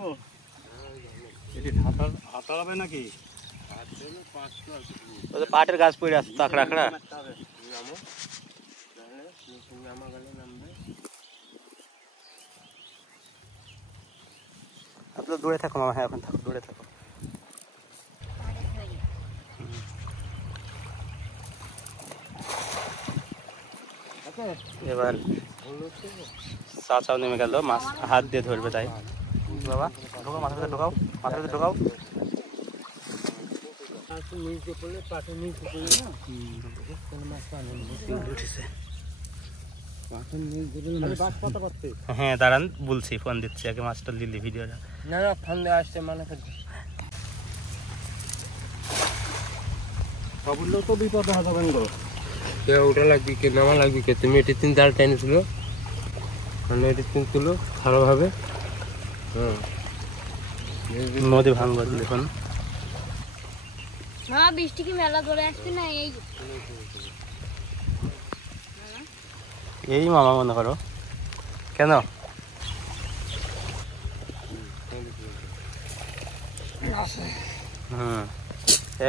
ধরবো এটি হাতা হবে নাকি পাটের গাছ পড়ে আছে তো আখড়া আখড়া আপনার দূরে থাকো মামা। হ্যাঁ এখন থাকো, দূরে থাকো। এবার চাচাও নেমে গেল, মাছ হাত দিয়ে ধরবে তাই। বাবা ঢোকাও, মাথার ভিতরে ঢোকাও, মাথার ভিতরে ঢোকাও। হ্যাঁ দাঁড়ান বলছি, ফোন দিচ্ছি আগে, মাছটা দিলি ভিডিওটা। না না ফোন দেওয়া আসছে মানে বললেও তো বিপদ হয়ে যাবেন গো। কে ওটা লাগবি, কে নামা লাগবি, কে তুমি এটি 3 জাল টেনেছিল মানে এটি 3 তুলো ভালোভাবে। হ্যাঁ নদী ভাঙব দেখুন। না বৃষ্টি কি মেলা ধরে আসছে না? এই মামা মনে করো কেন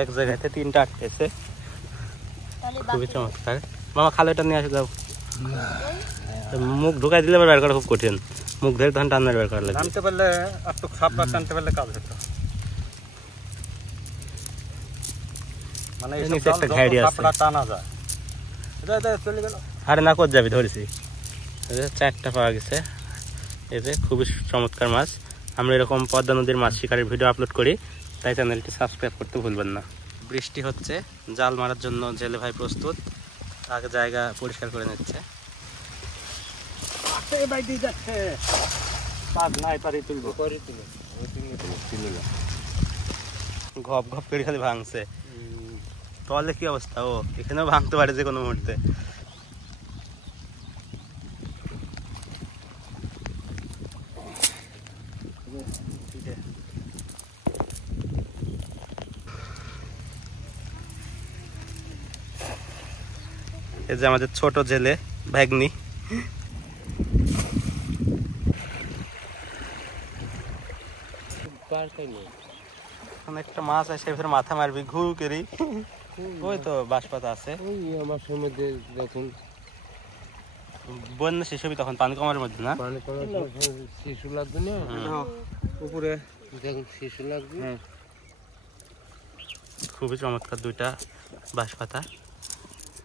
এক জায়গাতে 3টা আটকেছে, খুবই চমৎকার। মামা খালেটা নিয়ে আসে দাও। মুখ ঢুকাই দিলে বের করা খুব কঠিন, মুখ ধরে তখন টান্নার বের করা লাগে। টানতে পারলে একটু সাপটা টানতে পারলে কাজ হতো। মানে একটা ঘাইড়ি আছে, টানা যায়। চলে গেল। আরে না, কত যাবি, ধরেছি। 4টা পাওয়া গেছে। এই যে খুবই চমৎকার মাছ। আমরা এরকম পদ্মা নদীর মাছ শিকারের ভিডিও আপলোড করি, তাই চ্যানেলটি সাবস্ক্রাইব করতে ভুলবেন না। বৃষ্টি হচ্ছে, জাল মারার জন্য জেলে ভাই প্রস্তুত, আগে জায়গা পরিষ্কার করে নিচ্ছে। ঘপ ঘপ করে খালি ভাঙছে। তলে কি অবস্থা? ও এখানেও ভাঙতে পারে যে কোনো মুহূর্তে। এই যে আমাদের ছোট জেলে ভাগ্নি। একটা মাছ আছে, ভিতরে মাথা মারবি ঘু করি। ওই তো বাঁশপাতা আছে, ওই আমার সমুদ্রে দেখুন বন্যা শেষ হবে তখন, পানি কমার মধ্যে না, পানি কমার শিশু লাগবে না উপরে দেখুন, শিশু লাগবে। খুবই চমৎকার 2টা বাঁশপাতা।